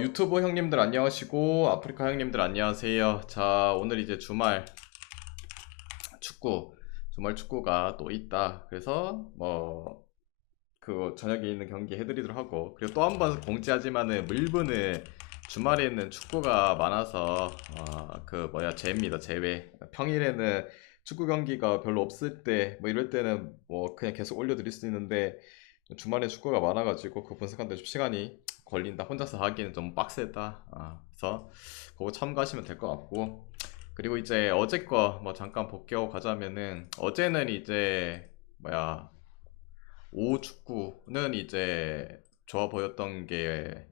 유튜브 형님들 안녕하시고 아프리카 형님들 안녕하세요. 자, 오늘 이제 주말 축구가 또 있다. 그래서 그 저녁에 있는 경기 해드리도록 하고, 그리고 또 한 번 공지하지만은 물분은 주말에 있는 축구가 많아서 제입니다. 제외. 평일에는 축구 경기가 별로 없을 때 뭐 이럴 때는 뭐 그냥 계속 올려드릴 수 있는데, 주말에 축구가 많아가지고 그 분석하는데 좀 시간이 걸린다. 혼자서 하기는 좀 빡세다. 그래서 그거 참고하시면 될 것 같고, 그리고 이제 어제 거 뭐 잠깐 복귀하고 가자면은, 어제는 이제 오후 축구는 이제 좋아 보였던 게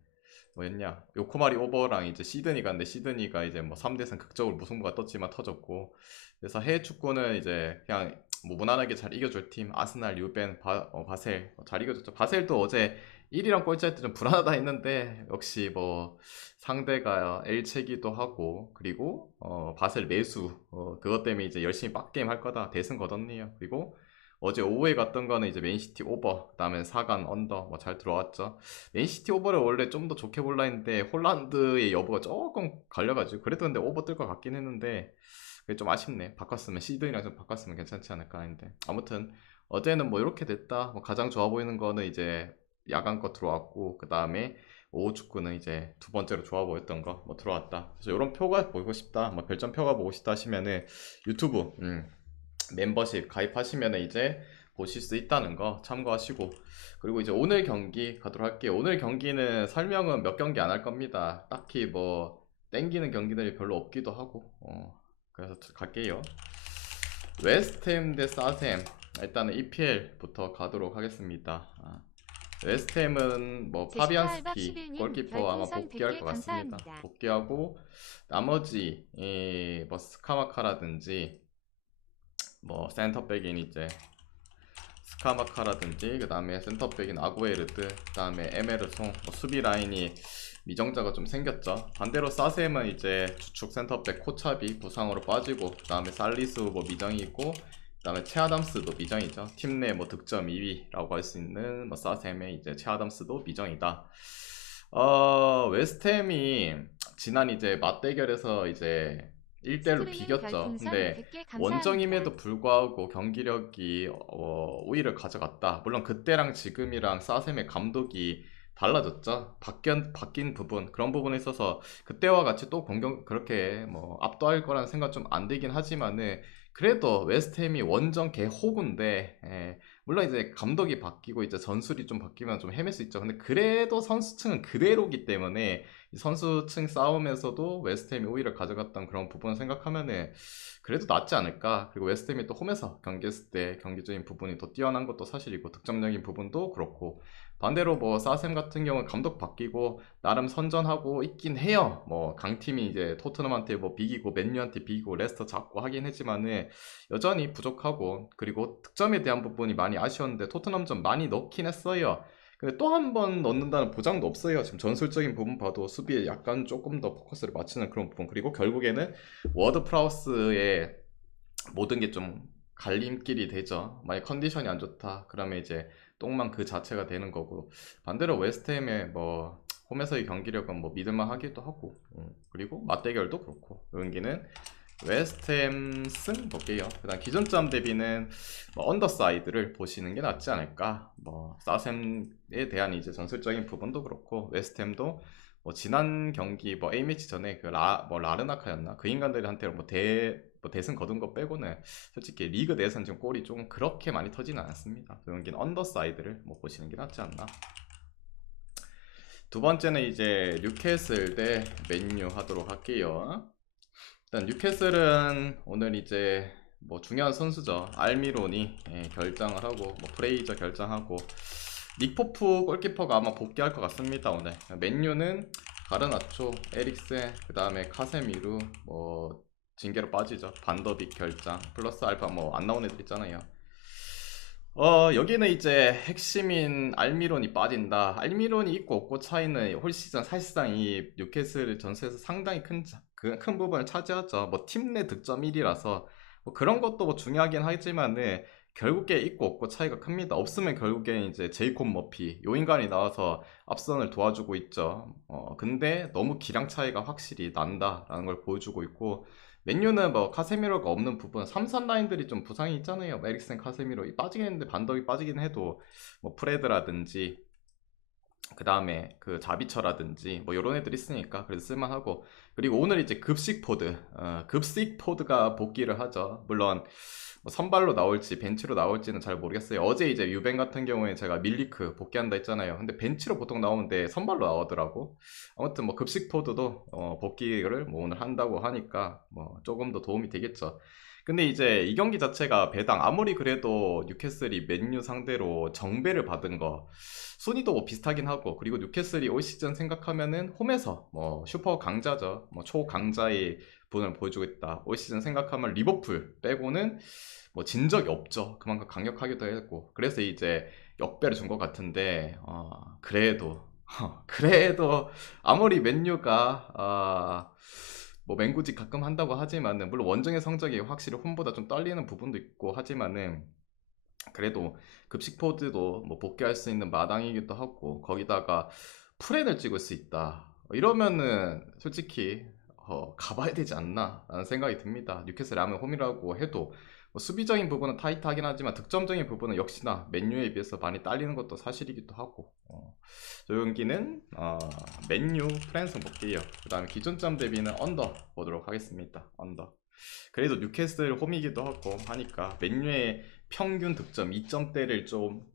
뭐였냐, 요코마리 오버랑 이제 시드니가, 근데 시드니가 이제 뭐 3대3 극적으로 무승부가 떴지만 터졌고, 그래서 해외 축구는 이제 그냥 뭐 무난하게 잘 이겨줄 팀, 아스날, 유벤, 바셀 잘 이겨줬죠. 바셀도 어제 1위랑 꼴찌할 때 좀 불안하다 했는데, 역시 뭐 상대가 엘체기도 하고, 그리고 바셀 매수, 그것 때문에 이제 열심히 빡게임 할 거다 대승 거뒀네요. 그리고 어제 오후에 갔던 거는 이제 맨시티 오버, 그다음에 4간 언더 뭐 잘 들어왔죠. 맨시티 오버를 원래 좀 더 좋게 볼라 했는데 홀란드의 여부가 조금 갈려가지고, 그래도 근데 오버 뜰 것 같긴 했는데 그게 좀 아쉽네. 바꿨으면, 시드니랑 좀 바꿨으면 괜찮지 않을까 했는데, 아무튼 어제는 뭐 이렇게 됐다. 뭐 가장 좋아 보이는 거는 이제 야간 거 들어왔고, 그 다음에 오후 축구는 이제 두 번째로 좋아 보였던 거 뭐 들어왔다. 그래서 이런 표가 보고 싶다, 뭐 별점 표가 보고 싶다 하시면은 유튜브 멤버십 가입하시면 이제 보실 수 있다는 거 참고하시고, 그리고 이제 오늘 경기 가도록 할게요. 오늘 경기는 설명은 몇 경기 안 할 겁니다. 딱히 뭐 땡기는 경기들이 별로 없기도 하고, 그래서 갈게요. 웨스트햄 대 사셈. 일단은 EPL부터 가도록 하겠습니다. 웨스트햄은 뭐 제시카알밥 파비안스키 11님 골키퍼 아마 별풍선 복귀할 100개 것 같습니다. 감사합니다. 복귀하고 나머지 뭐 스카마카라든지, 뭐 센터백인 이제 스카마카라든지, 그 다음에 센터백인 아구에르드, 그 다음에 에메르송, 뭐 수비 라인이 미정자가 좀 생겼죠. 반대로 사셈은 이제 주축 센터백 코차비 부상으로 빠지고, 그 다음에 살리수 뭐 미정이 있고, 그 다음에 체아담스도 미정이죠. 팀 내 뭐 득점 2위라고 할 수 있는 뭐 사셈의 이제 체아담스도 미정이다. 웨스트햄이 지난 이제 맞대결에서 이제 1대1로 스크류님 비겼죠. 별풍선 근데 100개 감사합니다. 원정임에도 불구하고 경기력이 우위를 가져갔다. 물론 그때랑 지금이랑 사셈의 감독이 달라졌죠. 바뀐 부분, 그런 부분에 있어서 그때와 같이 또 공격 그렇게 뭐 압도할 거라는 생각 좀 안 들긴 하지만은, 그래도 웨스트햄이 원정 개호구인데, 물론 이제 감독이 바뀌고 이제 전술이 좀 바뀌면 좀 헤맬 수 있죠. 근데 그래도 선수층은 그대로기 때문에 이 선수층 싸움에서도 웨스트햄이 우위를 가져갔던 그런 부분을 생각하면은 그래도 낫지 않을까. 그리고 웨스트햄이 또 홈에서 경기했을 때 경기적인 부분이 더 뛰어난 것도 사실이고, 득점적인 부분도 그렇고, 반대로 뭐 사셈 같은 경우는 감독 바뀌고 나름 선전하고 있긴 해요. 뭐 강팀이 이제 토트넘한테 뭐 비기고, 맨유한테 비기고, 레스터 잡고 하긴 했지만은 여전히 부족하고, 그리고 득점에 대한 부분이 많이 아쉬웠는데 토트넘 좀 많이 넣긴 했어요. 근데 또 한 번 넣는다는 보장도 없어요. 지금 전술적인 부분 봐도 수비에 약간 조금 더 포커스를 맞추는 그런 부분, 그리고 결국에는 워드 프라우스의 모든 게 좀 갈림길이 되죠. 만약 컨디션이 안 좋다 그러면 이제 똥만 그 자체가 되는 거고, 반대로 웨스트햄의 뭐 홈에서의 경기력은 뭐 믿을만 하기도 하고, 그리고 맞대결도 그렇고, 여기는 웨스트햄 승 볼게요. 그다음 기존점 대비는 뭐 언더사이드를 보시는 게 낫지 않을까. 뭐 사셈에 대한 이제 전술적인 부분도 그렇고, 웨스트햄도 뭐 지난 경기 뭐 A매치 전에 그 라르나카였나 그 인간들한테 뭐 대승 거둔 거 빼고는 솔직히 리그 내에서는 지금 골이 좀 그렇게 많이 터지는 않았습니다. 여기는 언더사이드를 뭐 보시는 게 낫지 않나. 두 번째는 이제 뉴캐슬 대 맨유 하도록 할게요. 일단 뉴캐슬은 오늘 이제 뭐 중요한 선수죠. 알미론이 결장을 하고, 뭐 프레이저 결장하고, 닉포프 골키퍼가 아마 복귀할 것 같습니다. 오늘 맨유는 가르나초, 에릭센, 그 다음에 카세미루, 뭐 징계로 빠지죠. 반더빅 결장 플러스 알파 뭐 안 나온 애들 있잖아요. 여기는 이제 핵심인 알미론이 빠진다. 알미론이 있고 없고 차이는 올 시즌 사실상 이 뉴캐슬 전체에서 상당히 큰 부분을 차지하죠. 뭐 팀 내 득점 1위라서 뭐 그런 것도 뭐 중요하긴 하지만은, 결국에 있고 없고 차이가 큽니다. 없으면 결국에 이제 제이콥 머피 요 인간이 나와서 앞선을 도와주고 있죠. 근데 너무 기량 차이가 확실히 난다라는 걸 보여주고 있고, 맨유는 뭐 카세미로가 없는 부분, 삼선 라인들이 좀 부상이 있잖아요. 뭐 에릭센, 카세미로 빠지긴 했는데 반덕이 빠지긴 해도 뭐 프레드라든지 그 다음에 그 자비처라든지 뭐 이런 애들 있으니까 그래도 쓸만하고. 그리고 오늘 이제 급식포드, 급식포드가 복귀를 하죠. 물론 뭐 선발로 나올지 벤치로 나올지는 잘 모르겠어요. 어제 이제 유벤 같은 경우에 제가 밀리크 복귀한다 했잖아요. 근데 벤치로 보통 나오는데 선발로 나오더라고. 아무튼 뭐 급식포드도 복귀를 뭐 오늘 한다고 하니까 뭐 조금 더 도움이 되겠죠. 근데 이제 이 경기 자체가 배당, 아무리 그래도 뉴캐슬이 맨유 상대로 정배를 받은 거 순위도 뭐 비슷하긴 하고, 그리고 뉴캐슬이 올 시즌 생각하면은 홈에서 뭐 슈퍼 강자죠. 뭐 초강자의 분을 보여주고 있다. 올 시즌 생각하면 리버풀 빼고는 뭐 진 적이 없죠. 그만큼 강력하기도 했고. 그래서 이제 역배를 준 것 같은데, 그래도 그래도 아무리 맨유가 뭐 맹구직 가끔 한다고 하지만은, 물론 원정의 성적이 확실히 홈보다 좀 떨리는 부분도 있고 하지만은, 그래도 급식포드도 뭐 복귀할 수 있는 마당이기도 하고, 거기다가 프렌을 찍을 수 있다 이러면은 솔직히 가봐야 되지 않나 라는 생각이 듭니다. 뉴캐슬 라면 홈이라고 해도 뭐 수비적인 부분은 타이트하긴 하지만 득점적인 부분은 역시나 맨유에 비해서 많이 딸리는 것도 사실이기도 하고, 저 경기는 맨유 프랜스 볼게요. 그 다음에 기존점 대비는 언더 보도록 하겠습니다. 언더. 그래도 뉴캐슬 홈이기도 하고 하니까 맨유의 평균 득점 2점대를 좀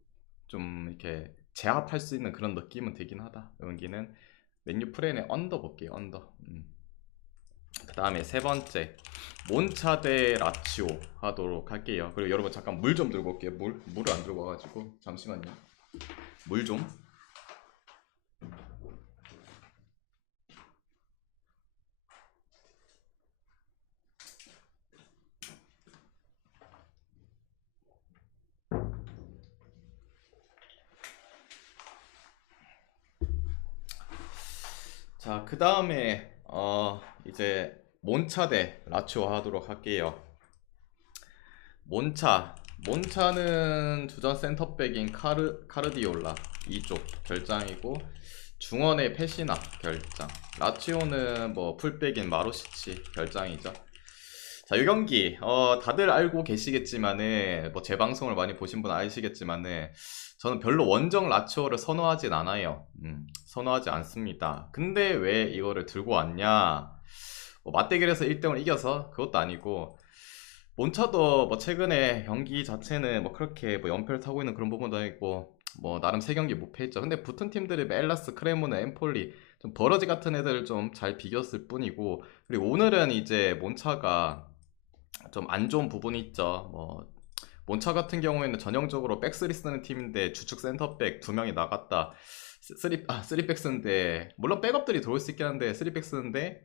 이렇게 제압할 수 있는 그런 느낌은 되긴 하다. 여기는 맨유 프렌의 언더 볼게요. 언더. 그 다음에 세 번째, 몬차 대 라치오 하도록 할게요. 그리고 여러분 잠깐 물 좀 들고 올게요. 물을 안 들고 와가지고 잠시만요. 물 좀. 자, 그 다음에 이제 몬차 대 라치오 하도록 할게요. 몬차는 주전 센터백인 카르디올라 이쪽 결장이고, 중원의 페시나 결장, 라치오는 뭐 풀백인 마로시치 결장이죠. 자, 이 경기 다들 알고 계시겠지만은, 뭐 제 방송을 많이 보신 분 아시겠지만은, 저는 별로 원정 라치오를 선호하진 않아요. 선호하지 않습니다. 근데 왜 이거를 들고 왔냐? 뭐 맞대결에서 1등을 이겨서 그것도 아니고, 몬차도 뭐 최근에 경기 자체는 뭐 그렇게 뭐 연패를 타고 있는 그런 부분도 있고, 뭐 나름 3경기 무패했죠. 근데 붙은 팀들이 뭐 엘라스, 크레모네, 엠폴리 좀 버러지 같은 애들을 좀 잘 비겼을 뿐이고, 그리고 오늘은 이제 몬차가 좀 안 좋은 부분이 있죠. 뭐 몬차 같은 경우에는 전형적으로 백스리 쓰는 팀인데 주축 센터백 2명이 나갔다. 쓰리백 쓰는데, 물론 백업들이 들어올 수 있긴 한데 쓰리백 쓰는데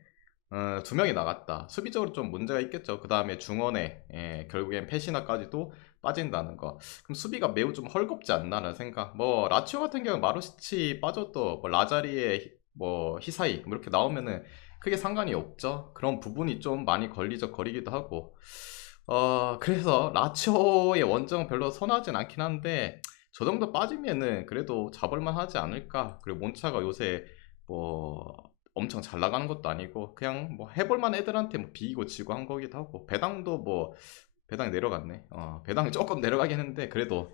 2명이 나갔다. 수비적으로 좀 문제가 있겠죠. 그 다음에 중원에 결국엔 페시나까지도 빠진다는 거. 그럼 수비가 매우 좀 헐겁지 않나라는 생각. 뭐 라치오 같은 경우 마루시치 빠져도 뭐 라자리에 뭐 히사이 뭐 이렇게 나오면은 크게 상관이 없죠. 그런 부분이 좀 많이 걸리적거리기도 하고. 그래서 라치오의 원정은 별로 선호하진 않긴 한데, 저 정도 빠지면은 그래도 잡을만 하지 않을까. 그리고 몬차가 요새 뭐 엄청 잘 나가는 것도 아니고 그냥 뭐 해볼만 애들한테 뭐 비기고 지고 한 거기도 하고, 배당도 뭐 배당이 내려갔네. 배당이 조금 내려가긴 했는데 그래도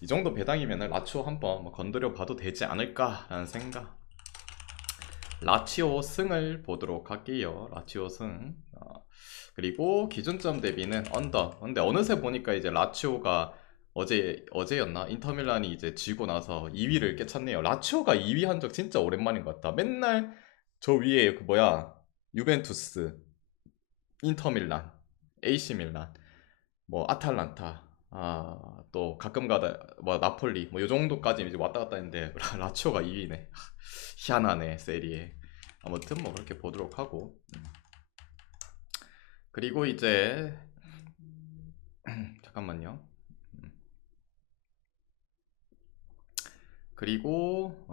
이 정도 배당이면 라치오 한번 뭐 건드려 봐도 되지 않을까라는 생각. 라치오 승을 보도록 할게요. 라치오 승. 그리고 기준점 대비는 언더. 근데 어느새 보니까 이제 라치오가 어제였나? 인터밀란이 이제 지고 나서 2위를 깨찼네요. 라치오가 2위 한 적 진짜 오랜만인 것 같다. 맨날 저 위에 그 뭐야, 유벤투스, 인터밀란, AC 밀란, 뭐 아탈란타, 또 가끔 가다 뭐 나폴리 뭐 요 정도까지 이제 왔다 갔다 했는데 라치오가 2위네. 희한하네 세리에. 아무튼 뭐 그렇게 보도록 하고. 그리고 이제 잠깐만요. 그리고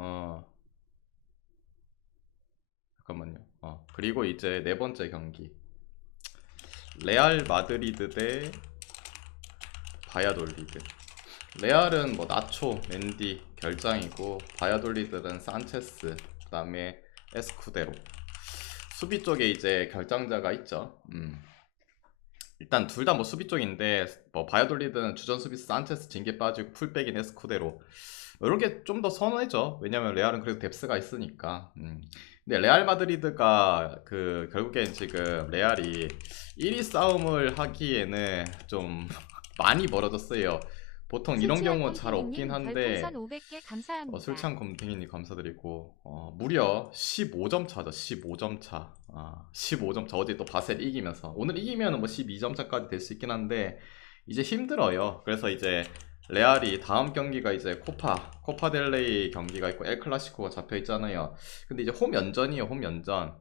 잠깐만요. 그리고 이제 네 번째 경기, 레알 마드리드 대 바야돌리드. 레알은 뭐 나초, 맨디 결장이고 바야돌리드는 산체스, 그 다음에 에스쿠데로. 수비 쪽에 이제 결장자가 있죠. 일단 둘 다 뭐 수비 쪽인데 뭐 바이아돌리드는 주전 수비수 산체스 징계 빠지고 풀백인 에스쿠데로 이런 게 좀 더 선호해져. 왜냐면 레알은 그래도 뎁스가 있으니까. 근데 레알 마드리드가 그 결국엔 지금 레알이 1위 싸움을 하기에는 좀 많이 멀어졌어요. 보통 이런 술취한 경우 잘 없긴 곰탱이님 한데 별풍선 500개 감사합니다. 술창 곰탱이님 감사드리고 무려 15점 차죠. 15점 차. 15점 차. 어제 또 바셀 이기면서 오늘 이기면 뭐 12점 차까지 될 수 있긴 한데 이제 힘들어요. 그래서 이제 레알이 다음 경기가 이제 코파델레이 경기가 있고 엘 클라시코가 잡혀 있잖아요. 근데 이제 홈 연전이에요. 홈 연전.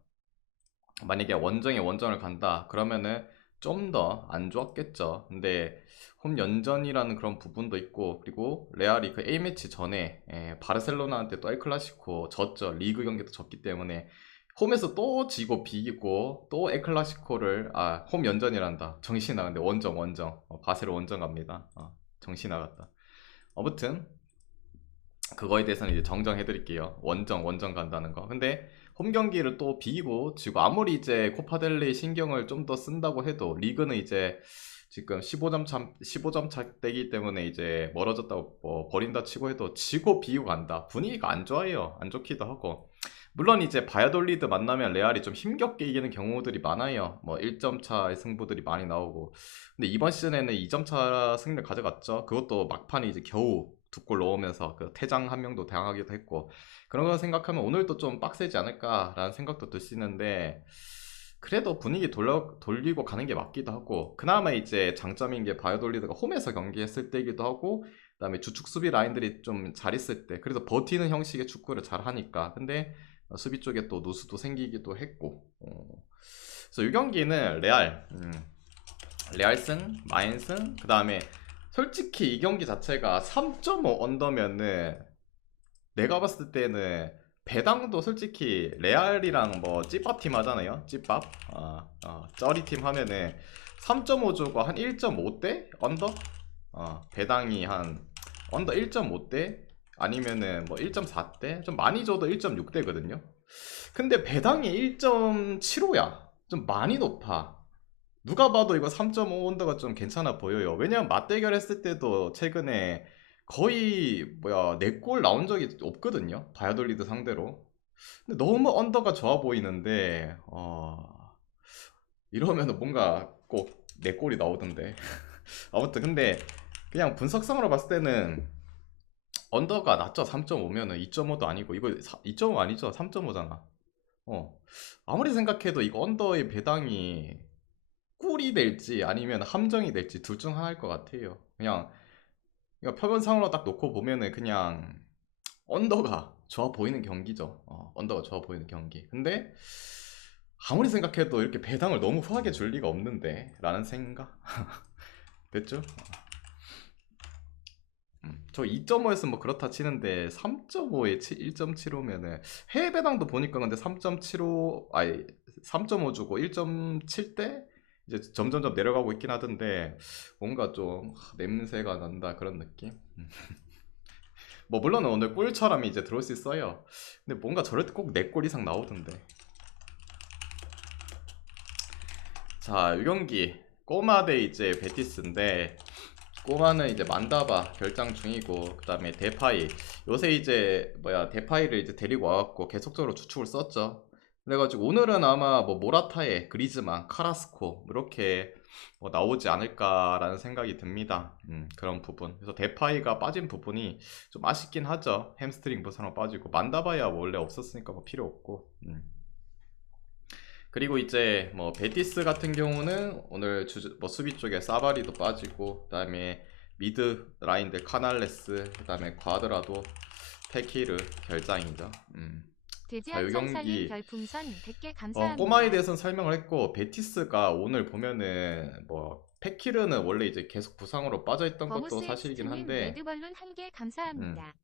만약에 원정에 원정을 간다 그러면은 좀 더 안 좋았겠죠. 근데 홈 연전이라는 그런 부분도 있고, 그리고 레알이 그 A매치 전에 바르셀로나한테 또 엘클라시코 졌죠. 리그 경기도 졌기 때문에 홈에서 또 지고 비기고 또 엘클라시코를 홈 연전이란다. 정신 나갔는데 원정 바셀 원정 갑니다. 정신 나갔다. 아무튼 그거에 대해서는 이제 정정해 드릴게요. 원정 간다는 거. 근데 홈 경기를 또 비기고 지고 아무리 이제 코파델레이 신경을 좀 더 쓴다고 해도 리그는 이제 지금 15점 차대기 때문에 이제 멀어졌다고 버린다 치고 해도 지고 비기고 간다. 분위기가 안 좋아요. 안 좋기도 하고. 물론 이제 바야돌리드 만나면 레알이 좀 힘겹게 이기는 경우들이 많아요. 뭐 1점 차의 승부들이 많이 나오고. 근데 이번 시즌에는 2점 차 승리를 가져갔죠. 그것도 막판에 이제 겨우 두 골 넣으면서 그 퇴장 한 명도 당하기도 했고. 그런 거 생각하면 오늘도 좀 빡세지 않을까라는 생각도 들 수 있는데 그래도 분위기 돌리고 가는 게 맞기도 하고, 그나마 이제 장점인 게 바이오돌리드가 홈에서 경기했을 때이기도 하고, 그다음에 주축 수비 라인들이 좀 잘 있을 때 그래서 버티는 형식의 축구를 잘 하니까. 근데 수비 쪽에 또 누수도 생기기도 했고. 그래서 이 경기는 레알승, 마인승, 그 다음에 솔직히 이 경기 자체가 3.5 언더면은 내가 봤을 때는 배당도 솔직히 레알이랑 뭐 찌밥팀 하잖아요. 찌밥. 쩌리팀 하면은 3.5 주고 한 1.5대 언더? 배당이 한 언더 1.5대 아니면은 뭐 1.4대? 좀 많이 줘도 1.6대거든요. 근데 배당이 1.75야. 좀 많이 높아. 누가 봐도 이거 3.5 언더가 좀 괜찮아 보여요. 왜냐면 맞대결 했을 때도 최근에 거의 뭐야 4골 나온 적이 없거든요. 바이아돌리드 상대로. 근데 너무 언더가 좋아 보이는데 이러면 뭔가 꼭 4골이 나오던데. 아무튼 근데 그냥 분석상으로 봤을 때는 언더가 낮죠. 3.5면은 2.5도 아니고 이거 2.5 아니죠. 3.5잖아. 어. 아무리 생각해도 이거 언더의 배당이 꿀이 될지 아니면 함정이 될지 둘 중 하나일 것 같아요. 그냥 그러니까 표면상으로 딱 놓고 보면은 그냥 언더가 좋아 보이는 경기죠. 언더가 좋아 보이는 경기. 근데 아무리 생각해도 이렇게 배당을 너무 후하게 줄 리가 없는데 라는 생각. 됐죠? 저 2.5였으면 뭐 그렇다 치는데 3.5에 1.75면은 해외 배당도 보니까 근데 3.75 아니 3.5 주고 1.7대 이제 점점점 내려가고 있긴 하던데 뭔가 좀 냄새가 난다 그런 느낌? 뭐 물론 오늘 꿀처럼 이제 들어올 수 있어요. 근데 뭔가 저럴 때 꼭 4골 이상 나오던데. 자, 이 경기 꼬마 대 이제 베티스인데 꼬마는 이제 만다바 결장 중이고, 그 다음에 데파이 요새 이제 뭐야 데파이를 이제 데리고 와갖고 계속적으로 주축을 썼죠. 그래가지고 오늘은 아마 뭐 모라타에 그리즈만 카라스코 이렇게 뭐 나오지 않을까라는 생각이 듭니다. 그런 부분. 그래서 데파이가 빠진 부분이 좀 아쉽긴 하죠. 햄스트링 부상으로 빠지고 만다바야 원래 없었으니까 뭐 필요 없고. 그리고 이제 뭐 베티스 같은 경우는 오늘 뭐 수비 쪽에 사바리도 빠지고, 그다음에 미드 라인들 카날레스, 그다음에 과드라도, 페키르 결장이죠. 돼지 자, 이 한상살님 경기 별풍선 100개 꼬마에 감사합니다. 대해서는 설명을 했고, 베티스가 오늘 보면은 뭐 페키르는 원래 이제 계속 부상으로 빠져있던 것도 버무스 사실이긴 엑스트님 한데, 레드벌룬 1개 음, 감사합니다.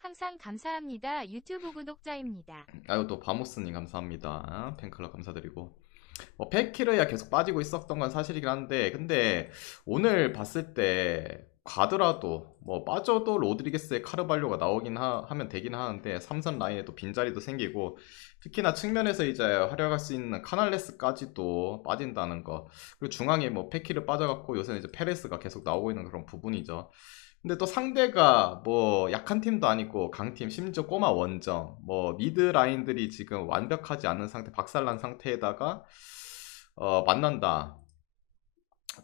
항상 감사합니다. 유튜브 구독자입니다. 아유 또 바모스님 감사합니다. 팬클럽 감사드리고. 뭐 페키르야 계속 빠지고 있었던 건 사실이긴 한데, 근데 오늘 봤을 때 가더라도 뭐 빠져도 로드리게스의 카르발료가 나오긴 하면 되긴 하는데, 삼선 라인에 또 빈자리도 생기고, 특히나 측면에서 이제 활약할 수 있는 카날레스까지도 빠진다는 거. 그리고 중앙에 뭐 페키르 빠져갖고 요새는 이제 페레스가 계속 나오고 있는 그런 부분이죠. 근데 또 상대가 뭐 약한 팀도 아니고 강팀, 심지어 꼬마 원정, 뭐 미드 라인들이 지금 완벽하지 않은 상태, 박살난 상태에다가 만난다.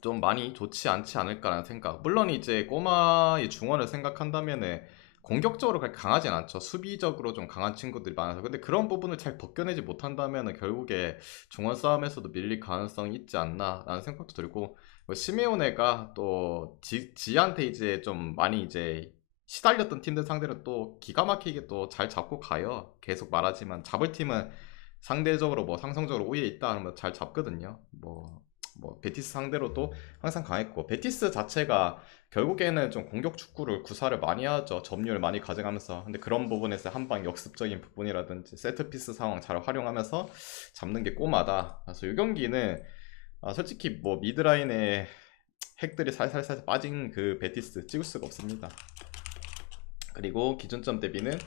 좀 많이 좋지 않지 않을까라는 생각. 물론 이제 꼬마의 중원을 생각한다면은 공격적으로 그렇게 강하진 않죠. 수비적으로 좀 강한 친구들이 많아서. 근데 그런 부분을 잘 벗겨내지 못한다면은 결국에 중원 싸움에서도 밀릴 가능성이 있지 않나라는 생각도 들고, 뭐 시메오네가 또 지한테 이제 좀 많이 이제 시달렸던 팀들 상대로 또 기가 막히게 또 잘 잡고 가요. 계속 말하지만 잡을 팀은 상대적으로 뭐 상성적으로 우위에 있다 하면 잘 잡거든요. 뭐 베티스 상대로도 항상 강했고, 베티스 자체가 결국에는 좀 공격 축구를 구사를 많이 하죠. 점유를 많이 가져가면서. 근데 그런 부분에서 한방 역습적인 부분이라든지 세트피스 상황 잘 활용하면서 잡는 게 꼬마다. 그래서 이 경기는 솔직히 뭐 미드라인에 핵들이 살살살 빠진 그 베티스 찍을 수가 없습니다. 그리고 기준점 대비는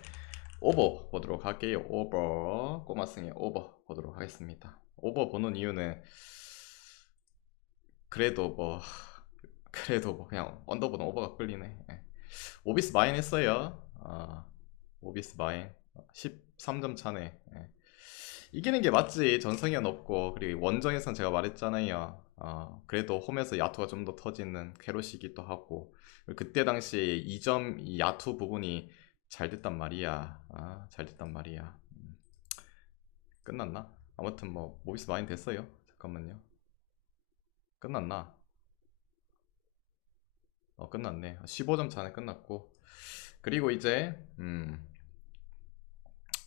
오버 보도록 할게요. 오버, 꼬마승의 오버 보도록 하겠습니다. 오버 보는 이유는 그래도 뭐 그래도 뭐 그냥 언더보다 오버가 끌리네. 예. 오비스 마인 했어요. 오비스 마인 13점 차네. 예. 이기는 게 맞지. 전성현 없고, 그리고 원정에선 제가 말했잖아요. 그래도 홈에서 야투가 좀 더 터지는 캐롯이기도 하고, 그리고 그때 당시에 2점 이 야투 부분이 잘 됐단 말이야. 잘 됐단 말이야. 끝났나? 아무튼 뭐 모비스 마인 됐어요. 잠깐만요. 끝났나? 끝났네. 15점 차네. 끝났고. 그리고 이제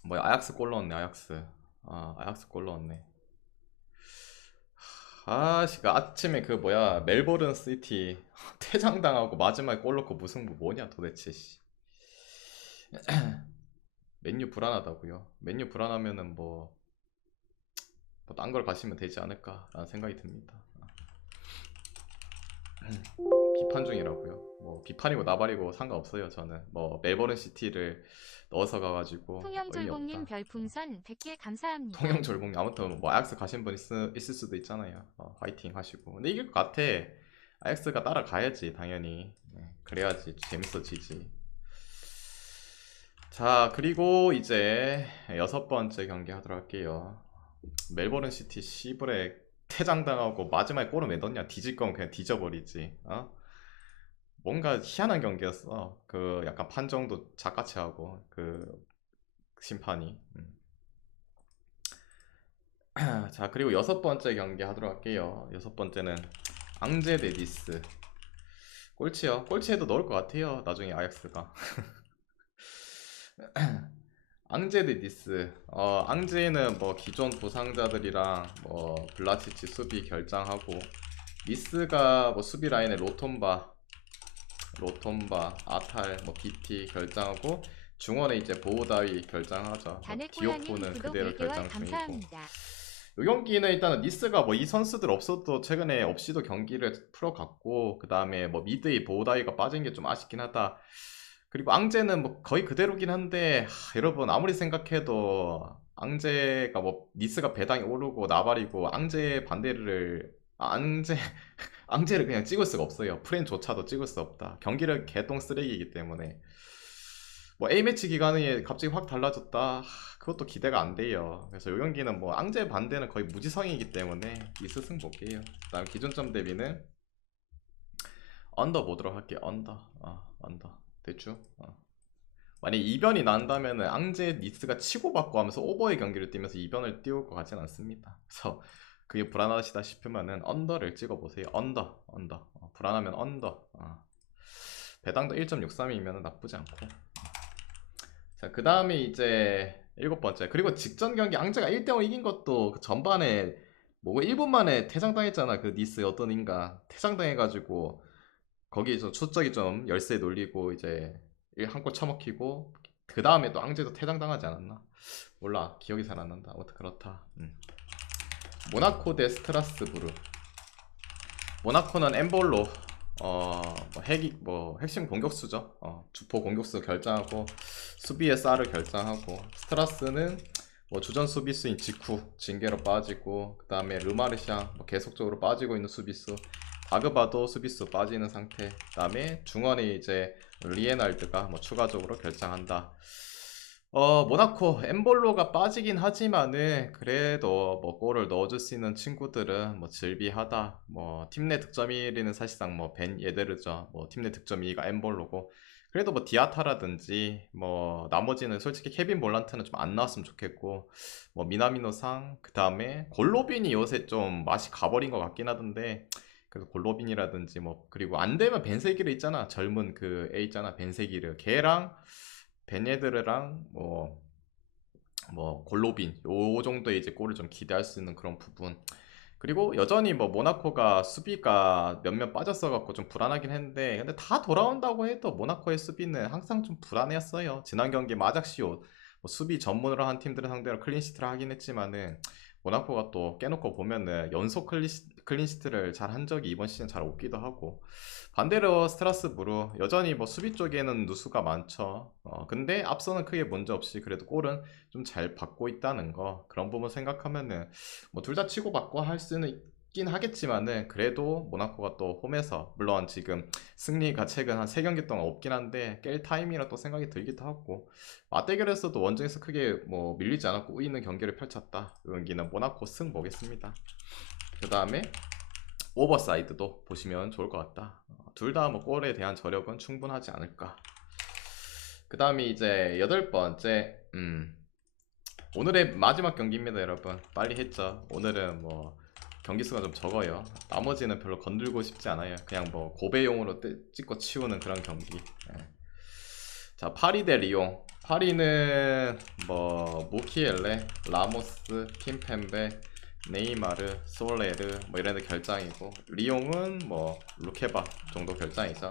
뭐야, 아약스 골 넣었네. 아약스. 아약스 골 넣었네. 그 아침에 그 뭐야, 멜버른 시티 퇴장당하고 마지막에 골 넣고 무승부 뭐냐 도대체. 씨. 맨유 불안하다고요. 맨유 불안하면은 뭐 딴 걸 가시면 되지 않을까라는 생각이 듭니다. 비판 중이라고요. 뭐 비판이고 나발이고 상관없어요. 저는 뭐 멜버른 시티를 넣어서 가가지고 의미 통영졸공님 없다. 별풍선 100개 감사합니다. 통영절봉. 아무튼 뭐 아약스 가신 분 있을 수도 있잖아요. 화이팅 하시고. 근데 이길 것 같아. 아약스가 따라가야지 당연히. 네, 그래야지 재밌어지지. 자, 그리고 이제 여섯 번째 경기 하도록 할게요. 멜버른 시티 시브레 퇴장당하고 마지막에 골을 왜 넣냐. 뒤질 거면 그냥 뒤져버리지. 뭔가 희한한 경기였어. 그 약간 판정도 작같이 하고 그 심판이. 자, 그리고 여섯 번째 경기 하도록 할게요. 여섯 번째는 앙제 대 니스. 꼴찌요. 꼴찌해도 넣을 것 같아요. 나중에 아약스가. 앙제 대 니스. 앙제는 뭐 기존 부상자들이랑 뭐 블라치치 수비 결장하고, 니스가 뭐 수비 라인에 로톰바, 아탈, 뭐 BT 결장하고, 중원에 이제 보호다위 결장하죠. 뭐 단의 고양이 디오포는 구독 그대로 10개월 결장 중이고. 감사합니다. 이 경기는 일단은 니스가 뭐 이 선수들 없어도 최근에 없이도 경기를 풀어갔고, 그 다음에 뭐 미드의 보다이가 빠진 게 좀 아쉽긴 하다. 그리고 앙제는 뭐 거의 그대로긴 한데, 여러분 아무리 생각해도 앙제가 뭐 니스가 배당이 오르고 나발이고 앙제 반대를 앙제 앙제를 그냥 찍을 수가 없어요. 프렌조차도 찍을 수 없다. 경기를 개똥 쓰레기이기 때문에. 뭐 A매치 기간에 갑자기 확 달라졌다. 그것도 기대가 안 돼요. 그래서 이 경기는 뭐 앙제 반대는 거의 무지성이기 때문에 이스승 볼게요. 그다음 기준점 대비는 언더 보도록 할게요. 언더 대충. 만약 이변이 난다면은 앙제 니스가 치고받고 하면서 오버의 경기를 뛰면서 이변을 띄울 것 같지는 않습니다. 그래서 그게 불안하시다 싶으면은 언더를 찍어보세요. 언더. 불안하면 언더. 배당도 1.63이면 나쁘지 않고. 자, 그 다음에 이제 일곱 번째. 그리고 직전 경기 앙제가 1대0 이긴 것도 그 전반에 뭐 1분 만에 퇴장당했잖아. 그 니스 어떤 인가 퇴장당해가지고 거기서 수적이 좀 열세 놀리고 이제 한 골 처먹히고, 그 다음에 또 앙제도 퇴장당하지 않았나? 몰라, 기억이 잘 안 난다. 아무튼 그렇다. 모나코 대 스트라스부르. 모나코는 엠볼로 핵심 공격수죠. 주포 공격수 결정하고 수비의 쌀을 결정하고, 스트라스는 뭐 주전 수비수인 지쿠 징계로 빠지고, 그 다음에 르마르샹 뭐 계속적으로 빠지고 있는 수비수, 다그바도 수비수 빠지는 상태, 그 다음에 중원에 이제 리에날드가 뭐 추가적으로 결정한다. 모나코 엠볼로가 빠지긴 하지만은 그래도 뭐 골을 넣어줄 수 있는 친구들은 뭐 즐비하다. 뭐 팀 내 득점 1위는 사실상 뭐 벤 예데르죠. 뭐 팀 내 득점 2위가 엠볼로고, 그래도 뭐 디아타라든지 뭐 나머지는 솔직히 케빈 볼란트는 좀 안 나왔으면 좋겠고, 뭐 미나미노상, 그 다음에 골로빈이 요새 좀 맛이 가버린 것 같긴 하던데, 그래서 골로빈이라든지 뭐, 그리고 안 되면 벤세기르 있잖아. 젊은 그 애 있잖아, 벤세기르. 걔랑 베네드르랑 뭐 골로빈 요 정도의 이제 골을 좀 기대할 수 있는 그런 부분. 그리고 여전히 뭐 모나코가 수비가 몇몇 빠졌어 갖고 좀 불안하긴 했는데, 근데 다 돌아온다고 해도 모나코의 수비는 항상 좀 불안했어요. 지난 경기 마작시오 뭐 수비 전문으로 한 팀들을 상대로 클린시트를 하긴 했지만은, 모나코가 또 깨놓고 보면은 연속 클린시트를 잘 한 적이 이번 시즌 잘 없기도 하고, 반대로 스트라스부르 여전히 뭐 수비 쪽에는 누수가 많죠. 근데 앞서는 크게 문제 없이 그래도 골은 좀 잘 받고 있다는 거, 그런 부분 생각하면은 뭐 둘 다 치고받고 할 수는 있긴 하겠지만은, 그래도 모나코가 또 홈에서, 물론 지금 승리가 최근 한 3경기 동안 없긴 한데 깰 타임이라 또 생각이 들기도 하고, 맞대결에서도 원정에서 크게 뭐 밀리지 않았고 우위있는 경기를 펼쳤다. 이 경기는 모나코 승 보겠습니다. 그 다음에 오버사이드도 보시면 좋을 것 같다. 둘 다 뭐 골에 대한 저력은 충분하지 않을까. 그 다음에 이제 8번째, 오늘의 마지막 경기입니다 여러분. 빨리 했죠. 오늘은 뭐 경기 수가 좀 적어요. 나머지는 별로 건들고 싶지 않아요. 그냥 뭐 고배용으로 찍고 치우는 그런 경기. 예. 자, 파리 대 리옹. 파리는 뭐 무키엘레, 라모스, 킴펜베, 네이마르, 솔레르 뭐 이런 데 결장이고, 리옹은 뭐 루케바 정도 결장이죠.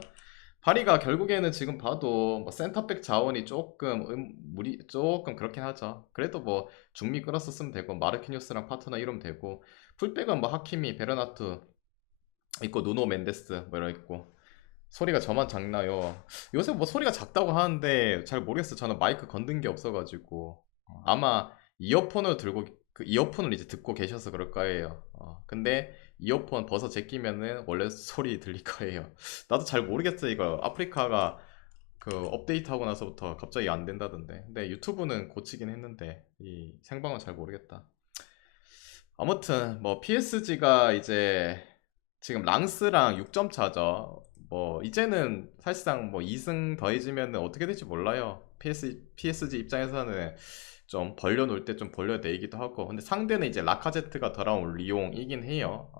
파리가 결국에는 지금 봐도 뭐 센터백 자원이 조금 무리 조금 그렇긴 하죠. 그래도 뭐 중미 끌었었으면 되고, 마르키뉴스랑 파트너 이러면 되고, 풀백은 뭐 하키미, 베르나투 있고, 누노 멘데스 뭐 이러 있고. 소리가 저만 작나요? 요새 뭐 소리가 작다고 하는데 잘 모르겠어요. 저는 마이크 건든 게 없어가지고. 아마 이어폰을 들고, 그 이어폰을 이제 듣고 계셔서 그럴 거예요. 근데 이어폰 벗어 제끼면은 원래 소리 들릴 거예요. 나도 잘 모르겠어요. 이거 아프리카가 그 업데이트하고 나서부터 갑자기 안 된다던데. 근데 유튜브는 고치긴 했는데 이 생방은 잘 모르겠다. 아무튼 뭐 PSG가 이제 지금 랑스랑 6점 차죠. 뭐 이제는 사실상 뭐 2승 더해지면 어떻게 될지 몰라요. PSG 입장에서는 좀 벌려놓을 때 좀 벌려내기도 하고, 근데 상대는 이제 라카제트가 돌아온 리옹이긴 해요.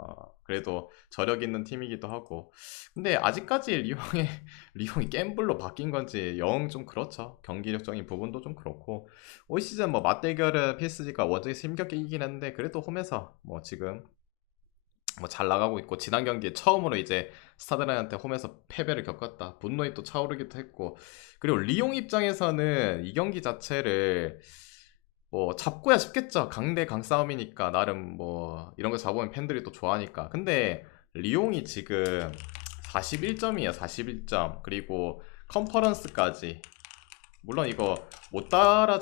그래도 저력 있는 팀이기도 하고. 근데 아직까지 리옹의 리옹이 갬블로 바뀐 건지 영 좀 그렇죠. 경기력적인 부분도 좀 그렇고, 올 시즌 뭐 맞대결은 PSG가 원정에서 힘겹게 이기긴 했는데, 그래도 홈에서 뭐 지금 뭐 잘 나가고 있고, 지난 경기에 처음으로 이제 스타드라이한테 홈에서 패배를 겪었다. 분노에 또 차오르기도 했고, 그리고 리옹 입장에서는 이 경기 자체를 뭐 잡고야 싶겠죠. 강대 강싸움이니까 나름 뭐 이런 거 잡으면 팬들이 또 좋아하니까. 근데 리옹이 지금 41점이에요. 41점. 그리고 컨퍼런스까지, 물론 이거 못 잡을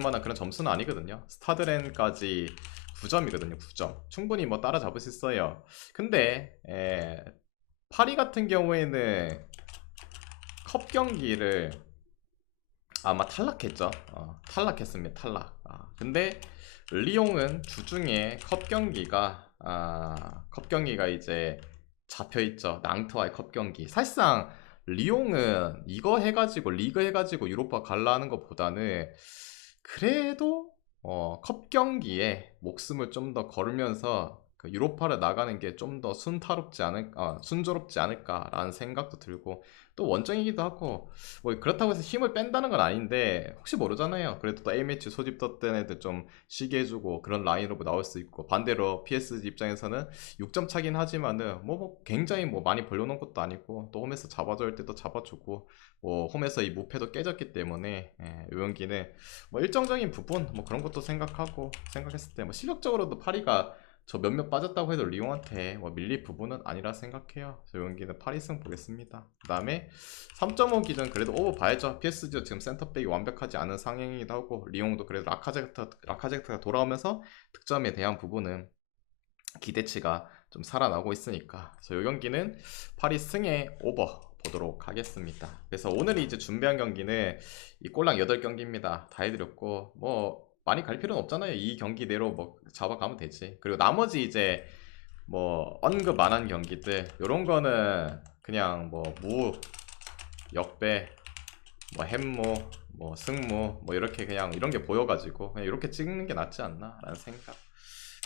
만한 그런 점수는 아니거든요. 스타드렌까지 9점이거든요. 9점. 충분히 뭐 따라잡을 수 있어요. 근데 파리 같은 경우에는 컵 경기를 아마 탈락했죠. 탈락했습니다. 탈락. 근데 리옹은 주중에 컵 경기가 이제 잡혀 있죠. 낭트와의 컵 경기. 사실상 리옹은 이거 해가지고 리그 해가지고 유로파 갈라는 것보다는 그래도 컵 경기에 목숨을 좀 더 걸으면서 그 유로파를 나가는 게 좀 더 순조롭지 않을까라는 생각도 들고 또 원정이기도 하고 뭐 그렇다고 해서 힘을 뺀다는 건 아닌데 혹시 모르잖아요. 그래도 또 A매치 소집 떴던 애들 좀 쉬게 해주고 그런 라인으로 나올 수 있고 반대로 PSG 입장에서는 6점 차긴 하지만은 뭐 굉장히 뭐 많이 벌려놓은 것도 아니고 또 홈에서 잡아줘야 할 때도 잡아주고 뭐 홈에서 이 무패도 깨졌기 때문에 요 경기는 뭐 일정적인 부분 뭐 그런 것도 생각했을 때 뭐 실력적으로도 파리가 저 몇몇 빠졌다고 해도 리옹한테 뭐 밀릴 부분은 아니라 생각해요. 저 경기는 파리승 보겠습니다. 그 다음에 3.5 기준 그래도 오버 봐야죠. PSG도 지금 센터백이 완벽하지 않은 상황이기도 하고 리옹도 그래도 라카제트가 돌아오면서 득점에 대한 부분은 기대치가 좀 살아나고 있으니까 그래서 이 경기는 파리 승의 오버 보도록 하겠습니다. 그래서 오늘 이제 준비한 경기는 이 꼴랑 8경기입니다. 다 해드렸고 뭐 많이 갈 필요는 없잖아요. 이 경기 내로 뭐 잡아가면 되지. 그리고 나머지 이제 뭐 언급 안 한 경기들 요런 거는 그냥 뭐 무, 역배, 뭐 햄무, 뭐 승무 뭐 이렇게 그냥 이런 게 보여가지고 그냥 이렇게 찍는 게 낫지 않나 라는 생각.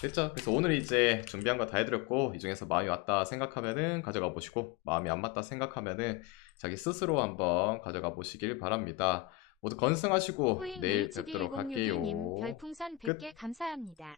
됐죠? 그래서 오늘 이제 준비한 거 다 해드렸고 이 중에서 마음이 왔다 생각하면은 가져가 보시고 마음이 안 맞다 생각하면은 자기 스스로 한번 가져가 보시길 바랍니다. 모두 건승하시고 후잉 내일 뵙도록 HD1062님 할게요. 별풍선 끝. 100개 감사합니다.